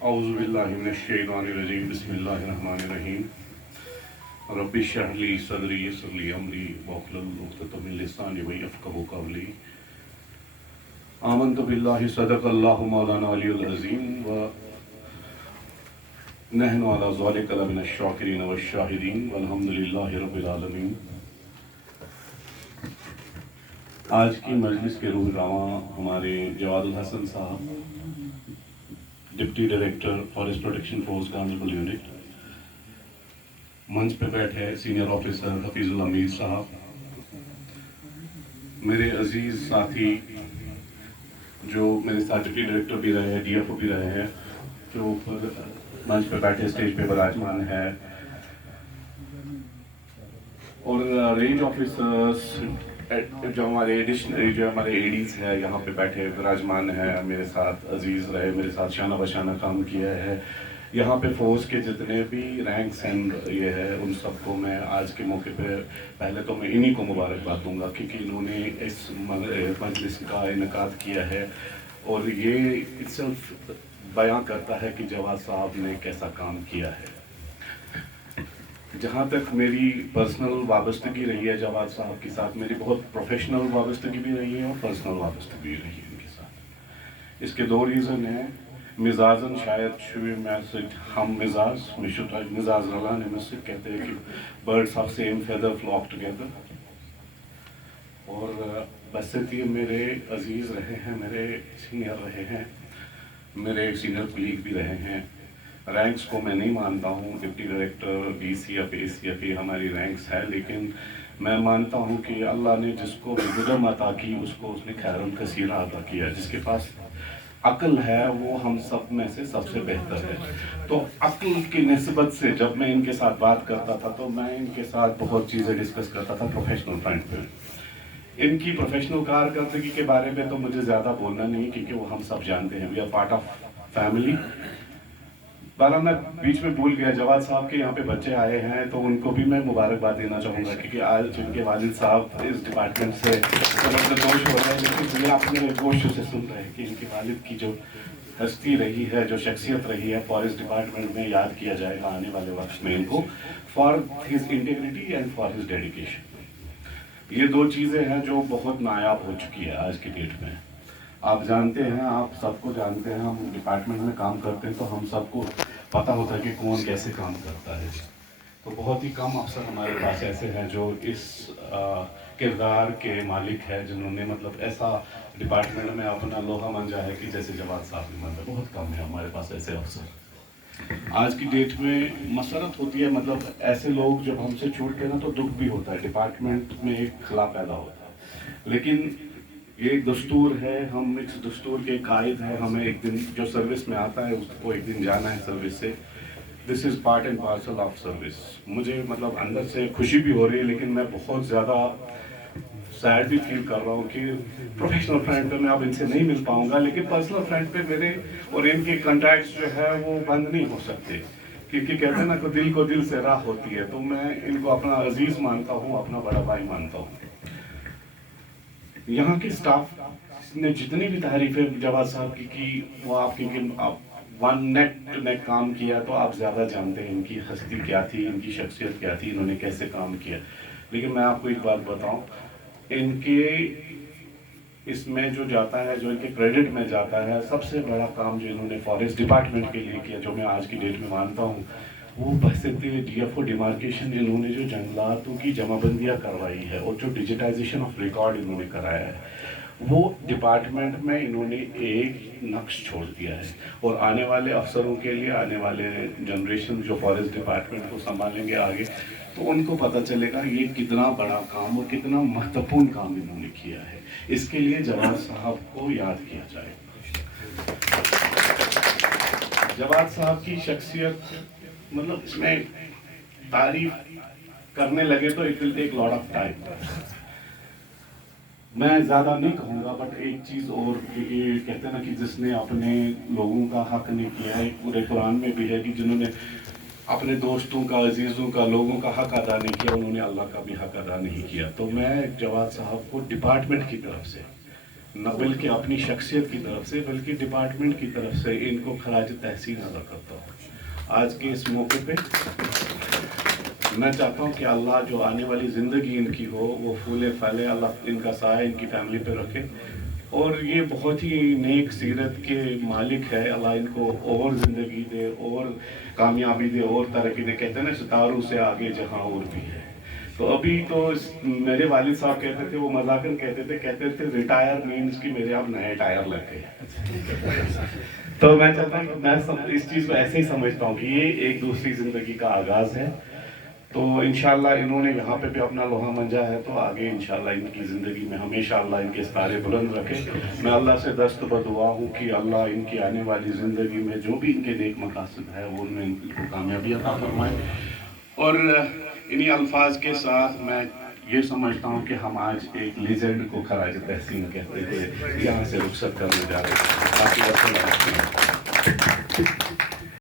اعوذ باللہ من الشیطان الرجیم بسم اللہ الرحمن الرحیم رب اشرح لی صدری یسر لی امری واحلل عقدۃ من لسانی یفقہوا قولی آمنت باللہ صدق اللہ مولانا علی العظیم و نحن علی ذلک لمن الشاکرین والشاہدین والحمد للہ رب العالمین۔ آج کی مجلس کے روح رواں ہمارے جواد الحسن صاحب، deputy director forest protection force Ganderbal unit, منچ پہ بیٹھے سینئر آفیسر حفیظ اللہ میر صاحب، میرے عزیز ساتھی جو میرے ساتھ ڈپٹی ڈائریکٹر بھی رہے ہیں، ڈی ایف او بھی رہے ہیں، جو منچ پہ بیٹھے اسٹیج پہ براجمان ہے، اور رینج آفیسرس جو ہمارے اے ڈیز ہے یہاں پہ بیٹھے براجمان ہے، میرے ساتھ عزیز رہے، میرے ساتھ شانہ بشانہ کام کیا ہے، یہاں پہ فورس کے جتنے بھی رینکس اینڈ یہ ہے ان سب کو میں آج کے موقع پہ پہلے تو میں انہی کو مبارکباد دوں گا کیونکہ انہوں نے اس مجلس کا انعقاد کیا ہے، اور یہ اٹسیلف بیان کرتا ہے کہ جواد صاحب نے کیسا کام کیا ہے۔ جہاں تک میری پرسنل وابستگی رہی ہے جواد صاحب کے ساتھ، میری بہت پروفیشنل وابستگی بھی رہی ہے اور پرسنل وابستگی بھی رہی ہے ان کے ساتھ۔ اس کے دو ریزن ہیں، مزاجن شاید شوی میں سے ہم مزاج مزاج رلانے میں سے کہتے ہیں کہ birds of same feather flock together, اور بستی میرے عزیز رہے ہیں، میرے سینئر رہے ہیں، میرے سینئر کلیگ بھی رہے ہیں۔ رینکس کو میں نہیں مانتا ہوں، deputy director D C F A C F یہ ہماری رینکس ہے، لیکن میں مانتا ہوں کہ اللہ نے جس کو علم عطا کی اس کو اس نے خیر کثیرہ عطا کیا، جس کے پاس عقل ہے وہ ہم سب میں سے سب سے بہتر ہے۔ تو عقل کی نسبت سے جب میں ان کے ساتھ بات کرتا تھا تو میں ان کے ساتھ بہت چیزیں ڈسکس کرتا تھا پروفیشنل فرنٹ پہ۔ ان کی پروفیشنل کارکردگی کے بارے میں تو مجھے زیادہ بولنا نہیں کیونکہ وہ ہم سب جانتے ہیں، we are part of family. بارہ میں بیچ میں بھول گیا، جواد صاحب کے یہاں پہ بچے آئے ہیں تو ان کو بھی میں مبارکباد دینا چاہوں گا کیونکہ آج ان کے والد صاحب اس ڈپارٹمنٹ سے گوش ہو رہے ہیں، لیکن میں اپنے گوش سے سن رہے ہیں کہ ان کے والد کی جو ہستی رہی ہے، جو شخصیت رہی ہے، فارسٹ ڈپارٹمنٹ میں یاد کیا جائے گا آنے والے وقت میں ان کو for his integrity and for his dedication. یہ دو چیزیں ہیں جو بہت نایاب ہو چکی ہے آج کی ڈیٹ میں۔ آپ جانتے ہیں، آپ سب کو جانتے ہیں، ہم ڈپارٹمنٹ میں کام کرتے ہیں تو ہم سب کو پتہ ہوتا ہے کہ کون کیسے کام کرتا ہے، تو بہت ہی کم افسر ہمارے پاس ایسے ہیں جو اس کردار کے مالک ہے، جنہوں نے مطلب ایسا ڈپارٹمنٹ میں اپنا لوہا منجا ہے کہ جیسے جواد صاحب نے منجا، بہت کم ہے ہمارے پاس ایسے افسر۔ آج کی ڈیٹ میں مسرت ہوتی ہے، مطلب ایسے لوگ جب ہم سے چھوٹتے ہیں نا تو دکھ بھی ہوتا ہے، ڈپارٹمنٹ میں ایک خلا پیدا ہوتا ہے، لیکن یہ ایک دستور ہے، ہم اس دستور کے قائد ہیں، ہمیں ایک دن جو سروس میں آتا ہے اس کو ایک دن جانا ہے سروس سے۔ This is part and parcel of service. مجھے مطلب اندر سے خوشی بھی ہو رہی ہے لیکن میں بہت زیادہ سیڈ بھی فیل کر رہا ہوں کہ پروفیشنل فرینڈ پہ میں اب ان سے نہیں مل پاؤں گا، لیکن پرسنل فرینڈ پہ میرے اور ان کے کنٹیکٹس جو ہے وہ بند نہیں ہو سکتے، کیونکہ کہتے ہیں نا کہ دل سے راہ ہوتی ہے، تو میں ان کو اپنا عزیز مانتا ہوں، اپنا بڑا بھائی مانتا ہوں۔ یہاں کے سٹاف نے جتنی بھی تعریفیں جواد صاحب کی وہ آپ ون نیک ٹو نیک کام کیا تو آپ زیادہ جانتے ہیں ان کی ہستی کیا تھی، ان کی شخصیت کیا تھی، انہوں نے کیسے کام کیا۔ لیکن میں آپ کو ایک بات بتاؤں، ان کے اس میں جو جاتا ہے، جو ان کے کریڈٹ میں جاتا ہے، سب سے بڑا کام جو انہوں نے فارسٹ ڈپارٹمنٹ کے لیے کیا، جو میں آج کی ڈیٹ میں مانتا ہوں، وہ بحثیت ڈی ایف او ڈیمارکیشن انہوں نے جو جنگلاتوں کی جمع بندیاں کروائی ہے اور جو ڈیجیٹائزیشن آف ریکارڈ انہوں نے کرایا ہے، وہ ڈپارٹمنٹ میں انہوں نے ایک نقش چھوڑ دیا ہے، اور آنے والے افسروں کے لیے، آنے والے جنریشن جو فارسٹ ڈپارٹمنٹ کو سنبھالیں گے آگے، تو ان کو پتہ چلے گا یہ کتنا بڑا کام اور کتنا مہتوپورن کام انہوں نے کیا ہے۔ اس کے لیے جواد صاحب کو یاد کیا جائے۔ جواد صاحب کی شخصیت مطلب اس میں تعریف کرنے لگے تو it will take lot of time. میں زیادہ نہیں کہوں گا، بٹ ایک چیز اور یہ کہتے ہیں نا کہ جس نے اپنے لوگوں کا حق نہیں کیا ہے، پورے قرآن میں بھی ہے کہ جنہوں نے اپنے دوستوں کا، عزیزوں کا، لوگوں کا حق ادا نہیں کیا، انہوں نے اللہ کا بھی حق ادا نہیں کیا۔ تو میں جواد صاحب کو ڈپارٹمنٹ کی طرف سے نہ بلکہ اپنی شخصیت کی طرف سے بلکہ ڈپارٹمنٹ کی طرف سے ان کو خراج تحسین ادا کرتا ہوں آج کے اس موقع پہ۔ میں چاہتا ہوں کہ اللہ جو آنے والی زندگی ان کی ہو وہ پھولے پھلے، اللہ ان کا سایہ ان کی فیملی پہ رکھے، اور یہ بہت ہی نیک سیرت کے مالک ہے، اللہ ان کو اور زندگی دے اور کامیابی دے اور ترقی دے۔ کہتے ہیں نا ستاروں سے آگے جہاں اور بھی ہے۔ تو ابھی تو میرے والد صاحب کہتے تھے، وہ مذاقاً کہتے تھے ریٹائر مینس کہ میرے اب نئے ٹائر لگ گئے۔ تو میں چاہتا ہوں کہ میں اس چیز کو ایسے ہی سمجھتا ہوں کہ یہ ایک دوسری زندگی کا آغاز ہے۔ تو انشاءاللہ انہوں نے یہاں پہ بھی اپنا لوہا منجا ہے، تو آگے انشاءاللہ ان کی زندگی میں ہمیشہ اللہ ان کے ستارے بلند رکھے۔ میں اللہ سے دست بدعا ہوں کہ اللہ ان کی آنے والی زندگی میں جو بھی ان کے نیک مقاصد ہے وہ ان میں ان کو کامیابی عطا فرمائے۔ اور انہی الفاظ کے ساتھ میں یہ سمجھتا ہوں کہ ہم آج ایک لیجنڈ کو خراج تحسین کہتے ہوئے یہاں سے رخصت کرنے جا رہے ہیں۔ باقی